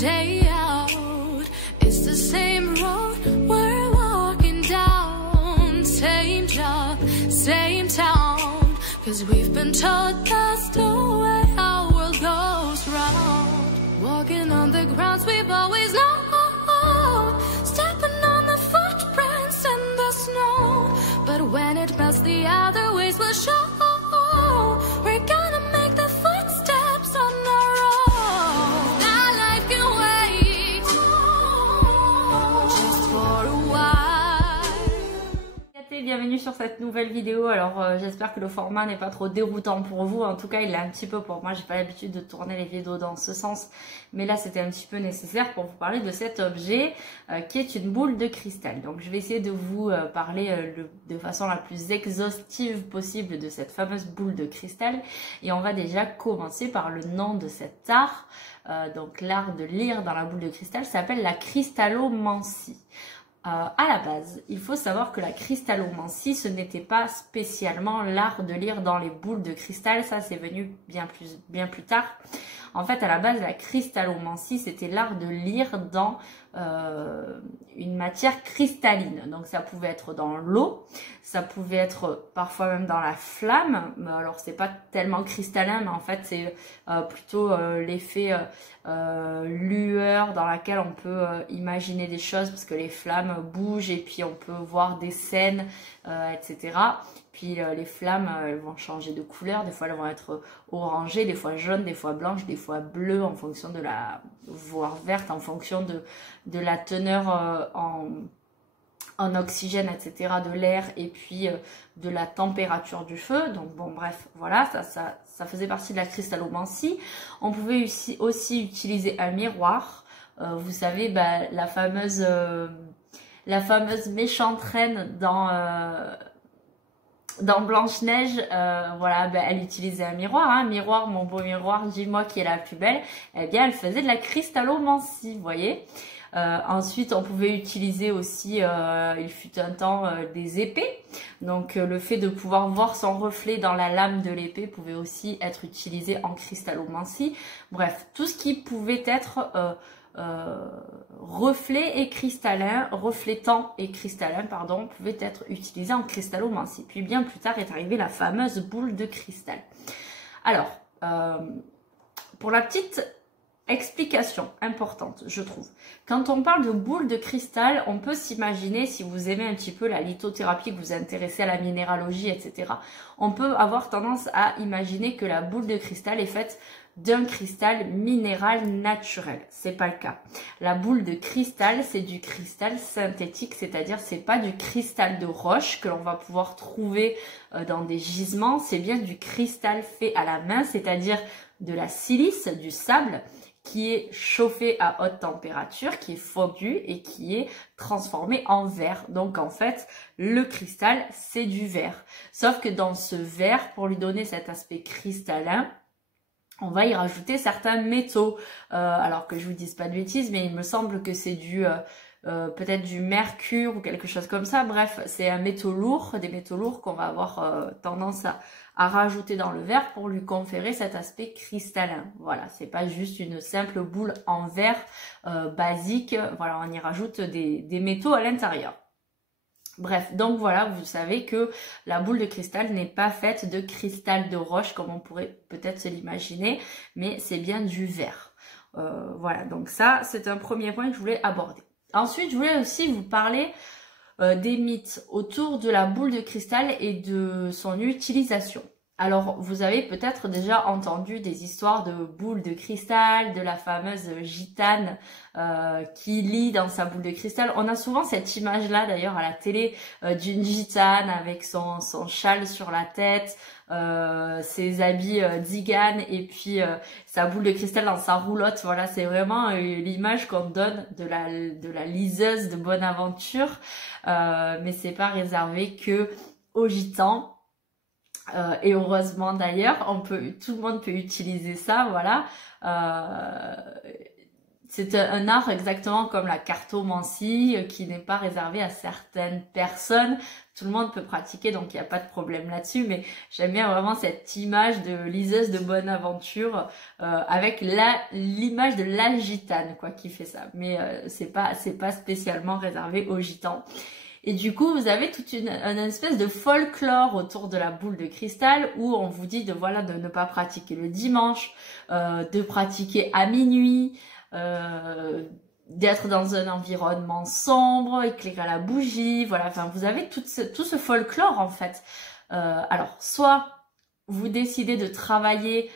day out. It's the same road we're walking down, same job, same town. Cause we've been told that's the way our world goes round. Walking on the grounds we've always known, stepping on the footprints in the snow. But when it melts, the other ways will show. We're gonna make the footsteps on our own. That life can wait just for a while. Bienvenue sur cette nouvelle vidéo. Alors j'espère que le format n'est pas trop déroutant pour vous. En tout cas il est un petit peu pour moi. J'ai pas l'habitude de tourner les vidéos dans ce sens, mais là c'était un petit peu nécessaire pour vous parler de cet objet qui est une boule de cristal. Donc je vais essayer de vous parler de façon la plus exhaustive possible de cette fameuse boule de cristal. Et on va déjà commencer par le nom de cet art. Donc l'art de lire dans la boule de cristal s'appelle la cristallomancie. À la base, il faut savoir que la cristallomancie, ce n'était pas spécialement l'art de lire dans les boules de cristal, ça c'est venu bien plus tard. En fait, à la base, la cristallomancie, c'était l'art de lire dans une matière cristalline. Donc ça pouvait être dans l'eau, ça pouvait être parfois même dans la flamme. Mais alors c'est pas tellement cristallin, mais en fait c'est plutôt l'effet lueur dans laquelle on peut imaginer des choses parce que les flammes bougent et puis on peut voir des scènes, etc. Puis les flammes, elles vont changer de couleur. Des fois, elles vont être orangées, des fois jaunes, des fois blanches, des fois bleues en fonction de la... voire verte en fonction de la teneur en oxygène, etc. de l'air et puis de la température du feu. Donc bon, bref, voilà, ça faisait partie de la cristallomancie. On pouvait aussi utiliser un miroir. Vous savez, bah, la fameuse méchante reine dans Blanche-Neige, voilà, ben, elle utilisait un miroir, hein. Miroir, mon beau miroir, dis-moi qui est la plus belle. Eh bien, elle faisait de la cristallomancie, vous voyez. Ensuite, on pouvait utiliser aussi, il fut un temps, des épées. Donc, le fait de pouvoir voir son reflet dans la lame de l'épée pouvait aussi être utilisé en cristallomancie. Bref, tout ce qui pouvait être reflétant et cristallin, pardon, pouvait être utilisé en cristallomancie. Puis bien plus tard est arrivée la fameuse boule de cristal. Alors, pour la petite explication importante, je trouve. Quand on parle de boule de cristal, on peut s'imaginer, si vous aimez un petit peu la lithothérapie, que vous vous intéressez à la minéralogie, etc., on peut avoir tendance à imaginer que la boule de cristal est faite d'un cristal minéral naturel. C'est pas le cas. La boule de cristal, c'est du cristal synthétique, c'est-à-dire c'est pas du cristal de roche que l'on va pouvoir trouver dans des gisements, c'est bien du cristal fait à la main, c'est-à-dire de la silice, du sable, qui est chauffé à haute température, qui est fondu et qui est transformé en verre. Donc en fait, le cristal, c'est du verre. Sauf que dans ce verre, pour lui donner cet aspect cristallin, on va y rajouter certains métaux. Alors que je vous dise pas de bêtises, mais il me semble que c'est du peut-être du mercure ou quelque chose comme ça. Bref, c'est un métaux lourd, des métaux lourds qu'on va avoir tendance à rajouter dans le verre pour lui conférer cet aspect cristallin. Voilà, c'est pas juste une simple boule en verre basique. Voilà, on y rajoute des métaux à l'intérieur. Bref, donc voilà, vous savez que la boule de cristal n'est pas faite de cristal de roche comme on pourrait peut-être se l'imaginer, mais c'est bien du verre. Voilà, donc ça, c'est un premier point que je voulais aborder. Ensuite, je voulais aussi vous parler des mythes autour de la boule de cristal et de son utilisation. Alors, vous avez peut-être déjà entendu des histoires de boules de cristal, de la fameuse gitane qui lit dans sa boule de cristal. On a souvent cette image-là d'ailleurs à la télé d'une gitane avec son châle sur la tête, ses habits d'Igane et puis sa boule de cristal dans sa roulotte. Voilà, c'est vraiment l'image qu'on donne de la liseuse de Bonaventure, mais c'est pas réservé que aux gitans. Et heureusement d'ailleurs, tout le monde peut utiliser ça, voilà. C'est un art exactement comme la cartomancie qui n'est pas réservé à certaines personnes. tout le monde peut pratiquer, donc il n'y a pas de problème là-dessus, mais j'aime bien vraiment cette image de liseuse de bonne aventure avec l'image de la gitane, quoi, qui fait ça. Mais c'est pas spécialement réservé aux gitans. Et du coup, vous avez toute une espèce de folklore autour de la boule de cristal où on vous dit de ne pas pratiquer le dimanche, de pratiquer à minuit, d'être dans un environnement sombre, éclairé à la bougie, voilà. Enfin, vous avez tout ce folklore en fait. Alors, soit vous décidez de travailler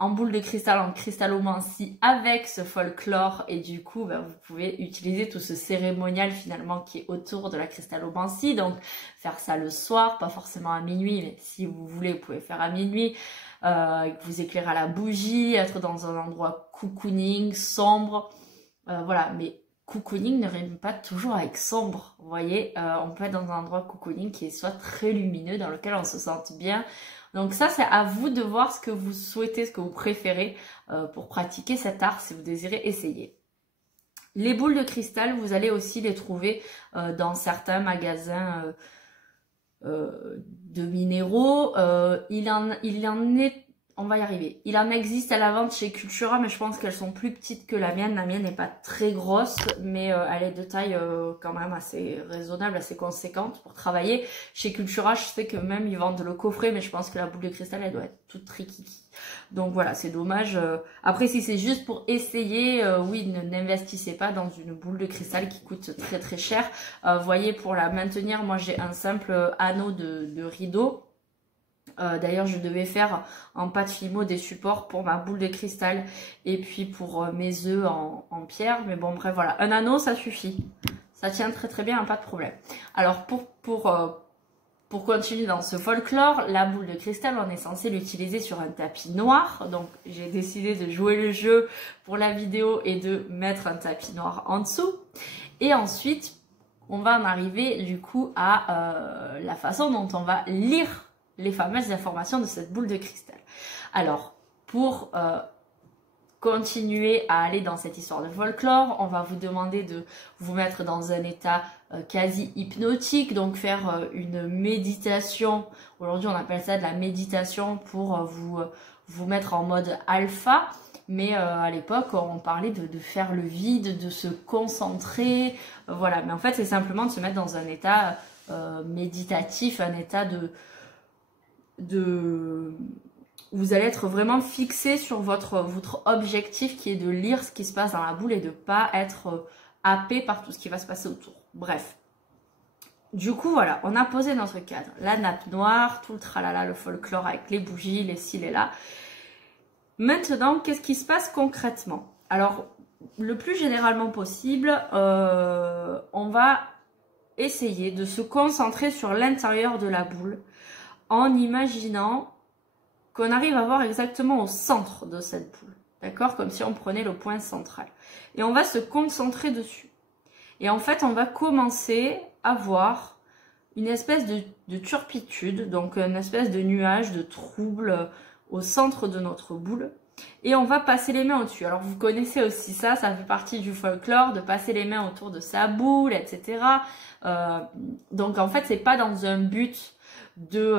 en boule de cristal, en cristallomancie avec ce folklore et du coup vous pouvez utiliser tout ce cérémonial finalement qui est autour de la cristallomancie, donc faire ça le soir, pas forcément à minuit, mais si vous voulez vous pouvez faire à minuit, vous éclairer à la bougie, être dans un endroit cocooning, sombre, voilà, mais cocooning ne rime pas toujours avec sombre, vous voyez, on peut être dans un endroit cocooning qui est soit très lumineux, dans lequel on se sente bien. Donc ça, c'est à vous de voir ce que vous souhaitez, ce que vous préférez pour pratiquer cet art si vous désirez essayer. Les boules de cristal, vous allez aussi les trouver dans certains magasins de minéraux. Il en est, on va y arriver. Il en existe à la vente chez Cultura, mais je pense qu'elles sont plus petites que la mienne. La mienne n'est pas très grosse, mais elle est de taille quand même assez raisonnable, assez conséquente pour travailler. Chez Cultura, je sais que même ils vendent le coffret, mais je pense que la boule de cristal, elle doit être toute tricky. Donc voilà, c'est dommage. Après, si c'est juste pour essayer, oui, n'investissez pas dans une boule de cristal qui coûte très très cher. Voyez, pour la maintenir, moi j'ai un simple anneau de rideau. D'ailleurs, je devais faire en pâte Fimo des supports pour ma boule de cristal et puis pour mes œufs en pierre. Mais bon, bref, voilà. Un anneau, ça suffit. Ça tient très très bien, pas de problème. Alors, pour continuer dans ce folklore, la boule de cristal, on est censé l'utiliser sur un tapis noir. Donc, j'ai décidé de jouer le jeu pour la vidéo et de mettre un tapis noir en dessous. Et ensuite, on va en arriver du coup à la façon dont on va lire les fameuses informations de cette boule de cristal. Alors, pour continuer à aller dans cette histoire de folklore, on va vous demander de vous mettre dans un état quasi hypnotique, donc faire une méditation. Aujourd'hui, on appelle ça de la méditation pour vous mettre en mode alpha. Mais à l'époque, on parlait de faire le vide, de se concentrer. Voilà, mais en fait, c'est simplement de se mettre dans un état méditatif, un état vous allez être vraiment fixé sur votre objectif qui est de lire ce qui se passe dans la boule et de ne pas être happé par tout ce qui va se passer autour. Bref. Du coup, voilà, on a posé notre cadre. La nappe noire, tout le tralala, le folklore avec les bougies, les ci, les là. Maintenant, qu'est-ce qui se passe concrètement? Alors, le plus généralement possible, on va essayer de se concentrer sur l'intérieur de la boule en imaginant qu'on arrive à voir exactement au centre de cette boule, d'accord? Comme si on prenait le point central. Et on va se concentrer dessus. Et en fait, on va commencer à voir une espèce de turpitude, donc une espèce de nuage, de trouble au centre de notre boule. Et on va passer les mains au-dessus. Alors, vous connaissez aussi ça fait partie du folklore, de passer les mains autour de sa boule, etc. Donc, en fait, c'est pas dans un but de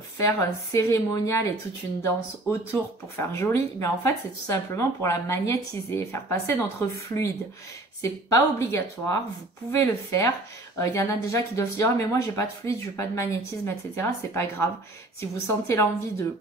faire un cérémonial et toute une danse autour pour faire joli, mais en fait c'est tout simplement pour la magnétiser, faire passer notre fluide. C'est pas obligatoire, vous pouvez le faire. Il y en a déjà qui doivent se dire oh, mais moi j'ai pas de fluide, j'ai pas de magnétisme, etc. C'est pas grave. Si vous sentez l'envie de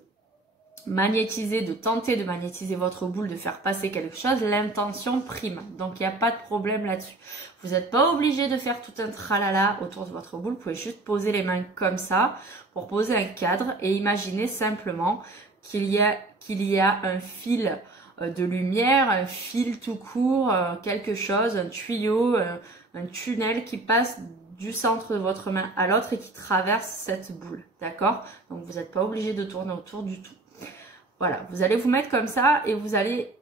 magnétiser, de tenter de magnétiser votre boule, de faire passer quelque chose, l'intention prime. Donc il n'y a pas de problème là-dessus. Vous n'êtes pas obligé de faire tout un tralala autour de votre boule. Vous pouvez juste poser les mains comme ça pour poser un cadre et imaginer simplement qu'il y a un fil de lumière, un fil tout court, quelque chose, un tuyau, un tunnel qui passe du centre de votre main à l'autre et qui traverse cette boule. D'accord? Donc vous n'êtes pas obligé de tourner autour du tout. Voilà, vous allez vous mettre comme ça et vous allez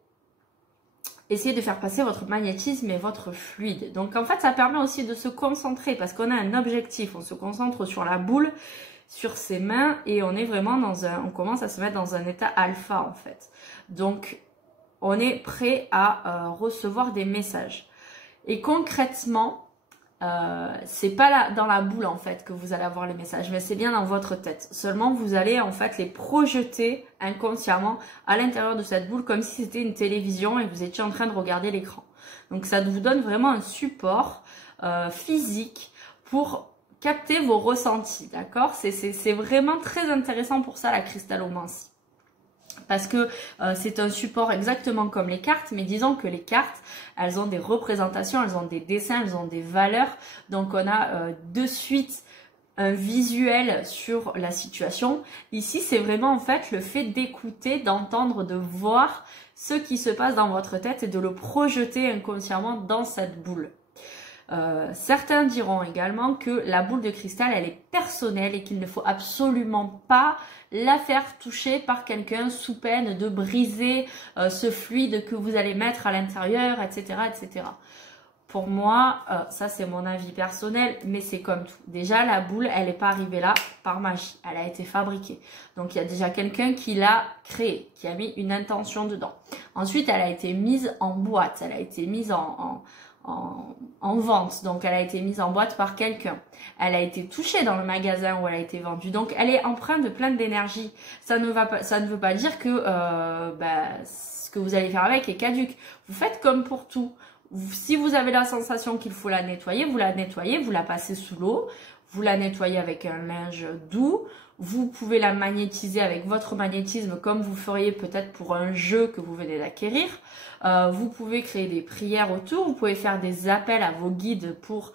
essayer de faire passer votre magnétisme et votre fluide. Donc en fait, ça permet aussi de se concentrer parce qu'on a un objectif. On se concentre sur la boule, sur ses mains et on est vraiment on commence à se mettre dans un état alpha en fait. Donc on est prêt à recevoir des messages. Et concrètement, c'est pas là, dans la boule en fait que vous allez avoir les messages, mais c'est bien dans votre tête. Seulement vous allez en fait les projeter inconsciemment à l'intérieur de cette boule comme si c'était une télévision et vous étiez en train de regarder l'écran. Donc ça vous donne vraiment un support physique pour capter vos ressentis, d'accord? C'est vraiment très intéressant pour ça la cristallomancie. Parce que c'est un support exactement comme les cartes, mais disons que les cartes, elles ont des représentations, elles ont des dessins, elles ont des valeurs. Donc on a de suite un visuel sur la situation. Ici, c'est vraiment en fait le fait d'écouter, d'entendre, de voir ce qui se passe dans votre tête et de le projeter inconsciemment dans cette boule. Certains diront également que la boule de cristal, elle est personnelle et qu'il ne faut absolument pas la faire toucher par quelqu'un sous peine de briser ce fluide que vous allez mettre à l'intérieur, etc., etc. Pour moi, ça c'est mon avis personnel, mais c'est comme tout. Déjà, la boule, elle n'est pas arrivée là par magie, elle a été fabriquée. Donc, il y a déjà quelqu'un qui l'a créée, qui a mis une intention dedans. Ensuite, elle a été mise en boîte, elle a été mise en vente, donc elle a été mise en boîte par quelqu'un. Elle a été touchée dans le magasin où elle a été vendue, donc elle est empreinte de plein d'énergie. Ça ne veut pas dire que ce que vous allez faire avec est caduque. Vous faites comme pour tout. Si vous avez la sensation qu'il faut la nettoyer, vous la passez sous l'eau, vous la nettoyez avec un linge doux. Vous pouvez la magnétiser avec votre magnétisme comme vous feriez peut-être pour un jeu que vous venez d'acquérir. Vous pouvez créer des prières autour, vous pouvez faire des appels à vos guides pour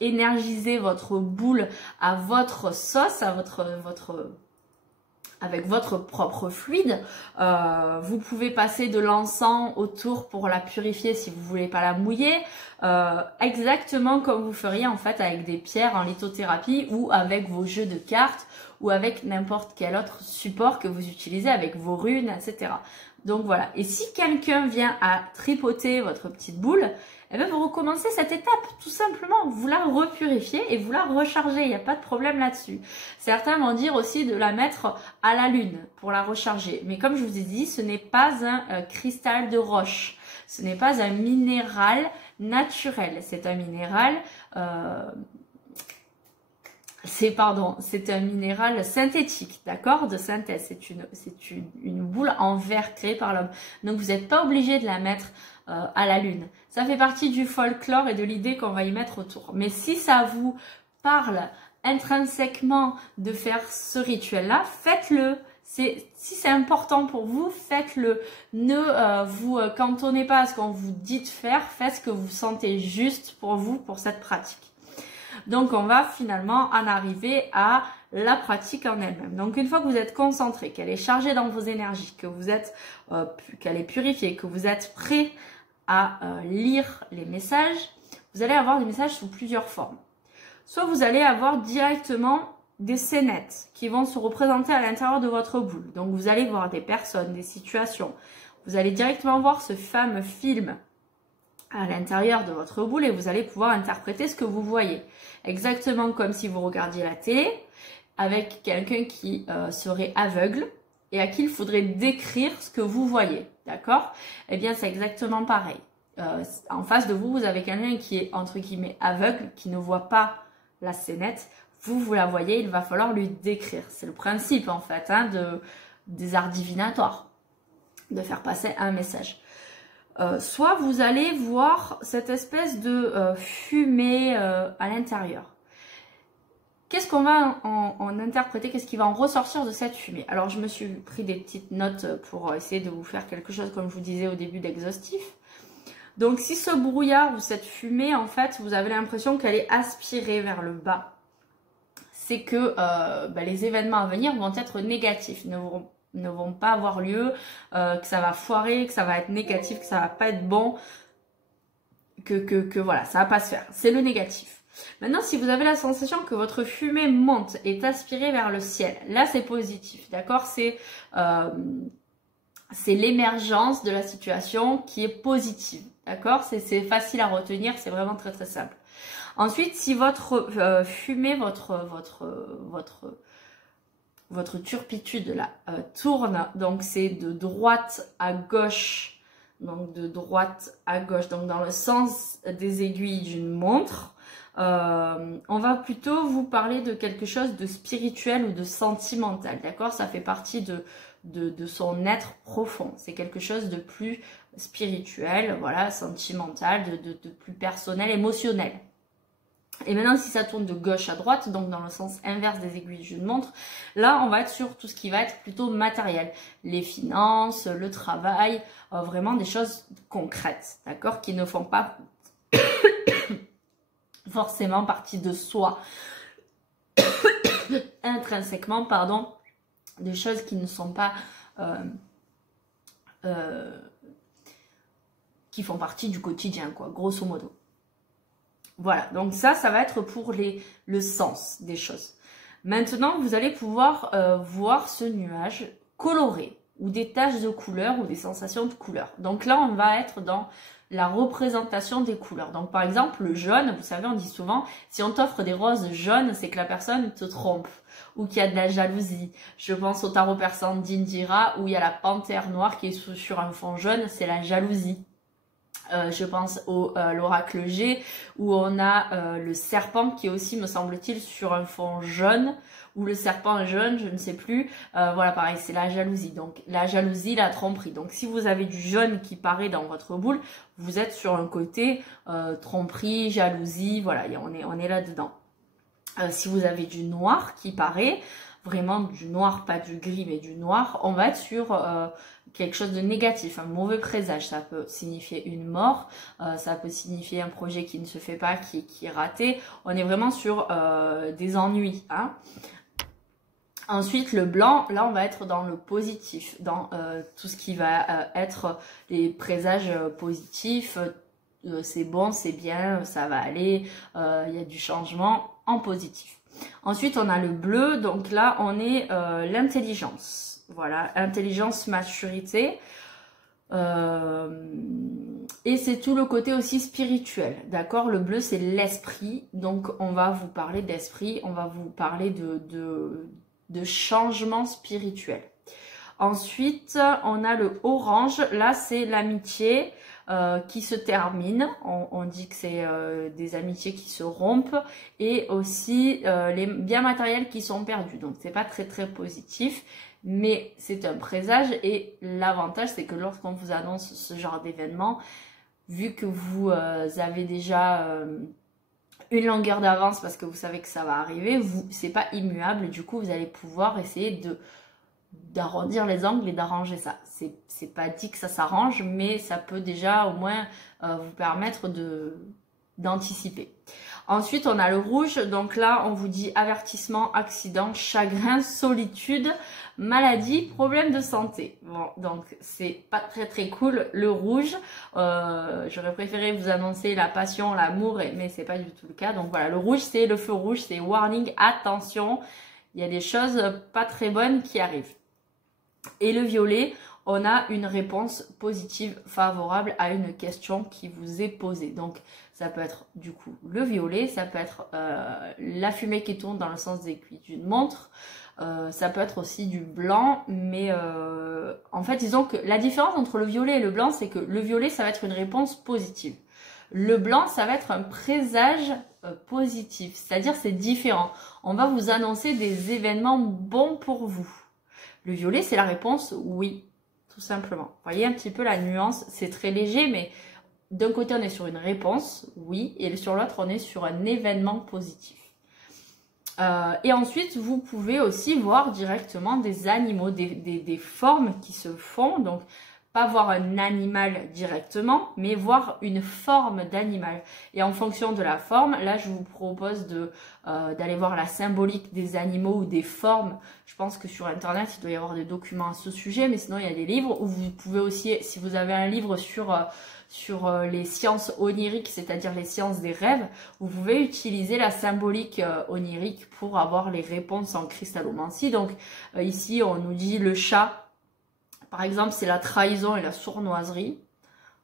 énergiser votre boule à votre sauce, à avec votre propre fluide. Vous pouvez passer de l'encens autour pour la purifier si vous voulez pas la mouiller. Exactement comme vous feriez en fait avec des pierres en lithothérapie ou avec vos jeux de cartes ou avec n'importe quel autre support que vous utilisez avec vos runes, etc. Donc voilà. Et si quelqu'un vient à tripoter votre petite boule, eh bien vous recommencez cette étape, tout simplement. Vous la repurifiez et vous la rechargez. Il n'y a pas de problème là-dessus. Certains vont dire aussi de la mettre à la lune pour la recharger. Mais comme je vous ai dit, ce n'est pas un cristal de roche. Ce n'est pas un minéral naturel. C'est un minéral... c'est un minéral synthétique, d'accord, de synthèse. C'est une boule en verre créée par l'homme. Donc vous n'êtes pas obligé de la mettre à la lune. Ça fait partie du folklore et de l'idée qu'on va y mettre autour. Mais si ça vous parle intrinsèquement de faire ce rituel-là, faites-le. Si c'est important pour vous, faites-le. Ne vous cantonnez pas à ce qu'on vous dit de faire. Faites ce que vous sentez juste pour vous, pour cette pratique. Donc, on va finalement en arriver à la pratique en elle-même. Donc, une fois que vous êtes concentré, qu'elle est chargée dans vos énergies, que vous êtes, qu'elle est purifiée, que vous êtes prêt à lire les messages, vous allez avoir des messages sous plusieurs formes. Soit vous allez avoir directement des scénettes qui vont se représenter à l'intérieur de votre boule. Donc, vous allez voir des personnes, des situations. Vous allez directement voir ce fameux film à l'intérieur de votre boule et vous allez pouvoir interpréter ce que vous voyez. Exactement comme si vous regardiez la télé avec quelqu'un qui serait aveugle et à qui il faudrait décrire ce que vous voyez, d'accord? Eh bien, c'est exactement pareil. En face de vous, vous avez quelqu'un qui est entre guillemets aveugle, qui ne voit pas la scénette. Vous la voyez, il va falloir lui décrire. C'est le principe en fait des arts divinatoires, de faire passer un message. Soit vous allez voir cette espèce de fumée à l'intérieur. Qu'est-ce qu'on va en interpréter? Qu'est-ce qui va en ressortir de cette fumée? Alors, je me suis pris des petites notes pour essayer de vous faire quelque chose, comme je vous disais au début, d'exhaustif. Donc, si ce brouillard ou cette fumée, en fait, vous avez l'impression qu'elle est aspirée vers le bas, c'est que les événements à venir vont être négatifs, ne vont pas avoir lieu, que ça va foirer, que ça va être négatif, que ça va pas être bon, que voilà, ça va pas se faire. C'est le négatif. Maintenant, si vous avez la sensation que votre fumée monte, est aspirée vers le ciel, là c'est positif, d'accord? C'est l'émergence de la situation qui est positive, d'accord? C'est facile à retenir, c'est vraiment très très simple. Ensuite, si votre fumée, votre turpitude là tourne, donc c'est de droite à gauche donc de droite à gauche, donc dans le sens des aiguilles d'une montre, on va plutôt vous parler de quelque chose de spirituel ou de sentimental, d'accord? Ça fait partie de son être profond. C'est quelque chose de plus spirituel, voilà, sentimental, de plus personnel, émotionnel. Et maintenant, si ça tourne de gauche à droite, donc dans le sens inverse des aiguilles d'une montre, là, on va être sur tout ce qui va être plutôt matériel. Les finances, le travail, vraiment des choses concrètes, d'accord? Qui ne font pas forcément partie de soi, intrinsèquement, pardon, des choses qui ne sont pas... qui font partie du quotidien, quoi, grosso modo. Voilà, donc ça va être pour le sens des choses. Maintenant, vous allez pouvoir voir ce nuage coloré, ou des taches de couleur, ou des sensations de couleur. Donc là, on va être dans la représentation des couleurs. Donc par exemple, le jaune, vous savez, on dit souvent, si on t'offre des roses jaunes, c'est que la personne te trompe, ou qu'il y a de la jalousie. Je pense au tarot persan d'Indira, où il y a la panthère noire qui est sur un fond jaune, c'est la jalousie. Je pense au l'oracle G, où on a le serpent qui est aussi, me semble-t-il, sur un fond jaune, ou le serpent jaune, je ne sais plus. Voilà, pareil, c'est la jalousie. Donc la jalousie, la tromperie. Donc si vous avez du jaune qui paraît dans votre boule, vous êtes sur un côté tromperie, jalousie, voilà, on est là-dedans. Si vous avez du noir qui paraît, vraiment du noir, pas du gris, mais du noir, on va être sur quelque chose de négatif, un mauvais présage. Ça peut signifier une mort, ça peut signifier un projet qui ne se fait pas, qui est raté. On est vraiment sur des ennuis, hein. Ensuite, le blanc, là, on va être dans le positif, dans tout ce qui va être les présages positifs. C'est bon, c'est bien, ça va aller, il y a du changement en positif. Ensuite, on a le bleu, donc là, on est l'intelligence. Voilà, intelligence, maturité. Et c'est tout le côté aussi spirituel, d'accord? Le bleu, c'est l'esprit, donc on va vous parler d'esprit, on va vous parler de changement spirituel. Ensuite, on a le orange, là, c'est l'amitié. Qui se termine, on dit que c'est des amitiés qui se rompent, et aussi les biens matériels qui sont perdus, donc c'est pas très positif, mais c'est un présage. Et l'avantage, c'est que lorsqu'on vous annonce ce genre d'événement, vu que vous avez déjà une longueur d'avance parce que vous savez que ça va arriver, c'est pas immuable, du coup vous allez pouvoir essayer d'arrondir les angles et d'arranger ça. C'est pas dit que ça s'arrange, mais ça peut déjà au moins vous permettre d'anticiper. Ensuite, on a le rouge. Donc là, on vous dit avertissement, accident, chagrin, solitude, maladie, problème de santé. Bon, donc c'est pas très cool. Le rouge, j'aurais préféré vous annoncer la passion, l'amour, mais c'est pas du tout le cas. Donc voilà, le rouge, c'est le feu rouge, c'est warning, attention, il y a des choses pas très bonnes qui arrivent. Et le violet, on a une réponse positive, favorable à une question qui vous est posée. Donc, ça peut être du coup le violet, ça peut être la fumée qui tourne dans le sens des aiguilles d'une montre, ça peut être aussi du blanc, mais en fait, disons que la différence entre le violet et le blanc, c'est que le violet, ça va être une réponse positive. Le blanc, ça va être un présage positif, c'est-à-dire c'est différent. On va vous annoncer des événements bons pour vous. Le violet, c'est la réponse oui, tout simplement. Vous voyez un petit peu la nuance, c'est très léger, mais d'un côté, on est sur une réponse oui, et sur l'autre, on est sur un événement positif. Et ensuite, vous pouvez aussi voir directement des animaux, des formes qui se font. Donc, pas voir un animal directement, mais voir une forme d'animal. Et en fonction de la forme, là, je vous propose d'aller voir la symbolique des animaux ou des formes. Je pense que sur Internet, il doit y avoir des documents à ce sujet, mais sinon, il y a des livres où vous pouvez aussi, si vous avez un livre sur les sciences oniriques, c'est-à-dire les sciences des rêves, vous pouvez utiliser la symbolique onirique pour avoir les réponses en cristallomancie. Donc ici, on nous dit le chat, par exemple, c'est la trahison et la sournoiserie.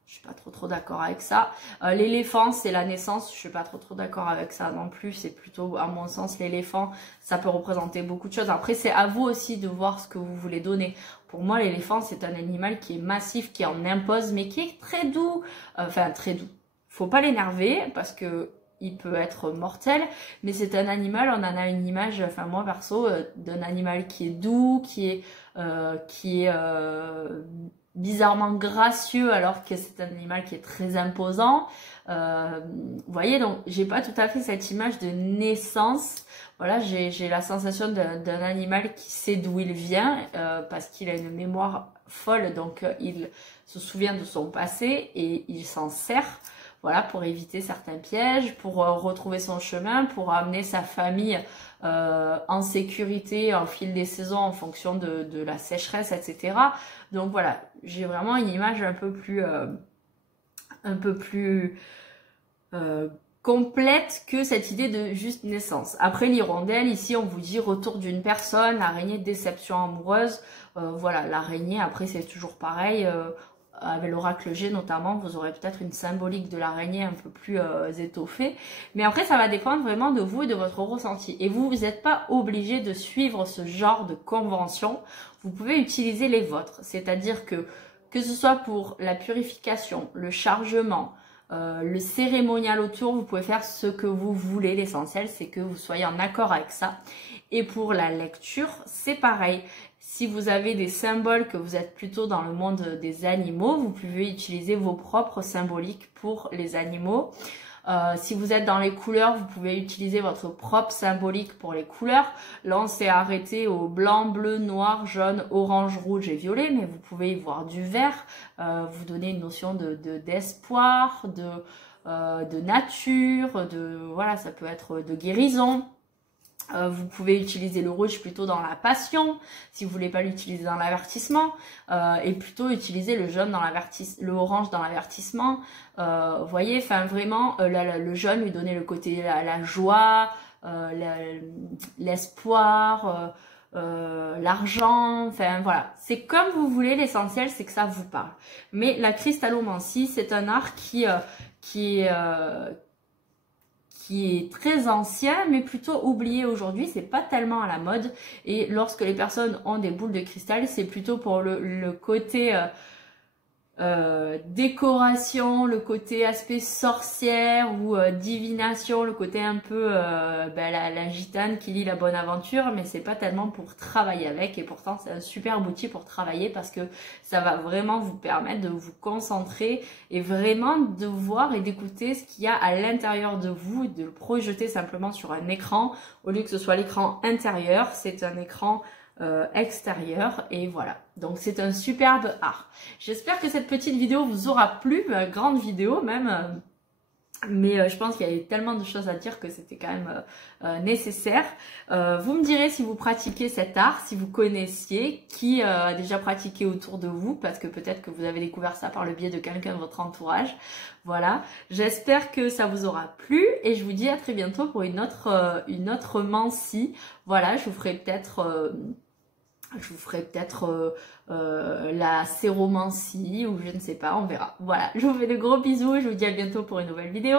Je suis pas trop d'accord avec ça. L'éléphant, c'est la naissance. Je suis pas trop d'accord avec ça non plus. C'est plutôt, à mon sens, l'éléphant, ça peut représenter beaucoup de choses. Après, c'est à vous aussi de voir ce que vous voulez donner. pour moi, l'éléphant, c'est un animal qui est massif, qui en impose, mais qui est très doux. Enfin, très doux. Faut pas l'énerver parce que il peut être mortel, mais c'est un animal, on en a une image, enfin moi perso, d'un animal qui est doux, qui est bizarrement gracieux alors que c'est un animal qui est très imposant. Vous voyez, donc j'ai pas tout à fait cette image de naissance. Voilà, j'ai la sensation d'un animal qui sait d'où il vient parce qu'il a une mémoire folle, donc il se souvient de son passé et il s'en sert. Voilà, pour éviter certains pièges, pour retrouver son chemin, pour amener sa famille en sécurité au fil des saisons en fonction de la sécheresse, etc. Donc voilà, j'ai vraiment une image un peu plus complète que cette idée de juste naissance. Après l'hirondelle, ici on vous dit retour d'une personne, l'araignée, déception amoureuse. Voilà, l'araignée, après c'est toujours pareil. Avec l'oracle G notamment, vous aurez peut-être une symbolique de l'araignée un peu plus étoffée. Mais après, ça va dépendre vraiment de vous et de votre ressenti. Et vous n'êtes pas obligé de suivre ce genre de convention. Vous pouvez utiliser les vôtres. C'est-à-dire que ce soit pour la purification, le chargement, le cérémonial autour, vous pouvez faire ce que vous voulez. L'essentiel, c'est que vous soyez en accord avec ça. Et pour la lecture, c'est pareil. Si vous avez des symboles, que vous êtes plutôt dans le monde des animaux, vous pouvez utiliser vos propres symboliques pour les animaux. Si vous êtes dans les couleurs, vous pouvez utiliser votre propre symbolique pour les couleurs. Là, on s'est arrêté au blanc, bleu, noir, jaune, orange, rouge et violet, mais vous pouvez y voir du vert, vous donner une notion d'espoir, de nature, voilà, ça peut être de guérison. Vous pouvez utiliser le rouge plutôt dans la passion, si vous voulez pas l'utiliser dans l'avertissement, et plutôt utiliser le jaune dans le orange dans l'avertissement. Vous voyez, enfin vraiment, le jaune lui donner le côté la joie, l'espoir, l'argent, enfin voilà. C'est comme vous voulez, l'essentiel c'est que ça vous parle. Mais la cristallomancie, c'est un art qui est très ancien mais plutôt oublié aujourd'hui, c'est pas tellement à la mode, et lorsque les personnes ont des boules de cristal, c'est plutôt pour le côté décoration, le côté aspect sorcière ou divination, le côté un peu la gitane qui lit la bonne aventure, mais c'est pas tellement pour travailler avec, et pourtant c'est un super outil pour travailler parce que ça va vraiment vous permettre de vous concentrer et vraiment de voir et d'écouter ce qu'il y a à l'intérieur de vous, de le projeter simplement sur un écran au lieu que ce soit l'écran intérieur, c'est un écran extérieur, et voilà. Donc c'est un superbe art. J'espère que cette petite vidéo vous aura plu, grande vidéo même, mais je pense qu'il y avait tellement de choses à dire que c'était quand même nécessaire. Vous me direz si vous pratiquez cet art, si vous connaissiez, qui a déjà pratiqué autour de vous, parce que peut-être que vous avez découvert ça par le biais de quelqu'un de votre entourage. Voilà, j'espère que ça vous aura plu, et je vous dis à très bientôt pour une autre mancie. Voilà, je vous ferai peut-être la séromancie, ou je ne sais pas, on verra. Voilà, je vous fais de gros bisous et je vous dis à bientôt pour une nouvelle vidéo.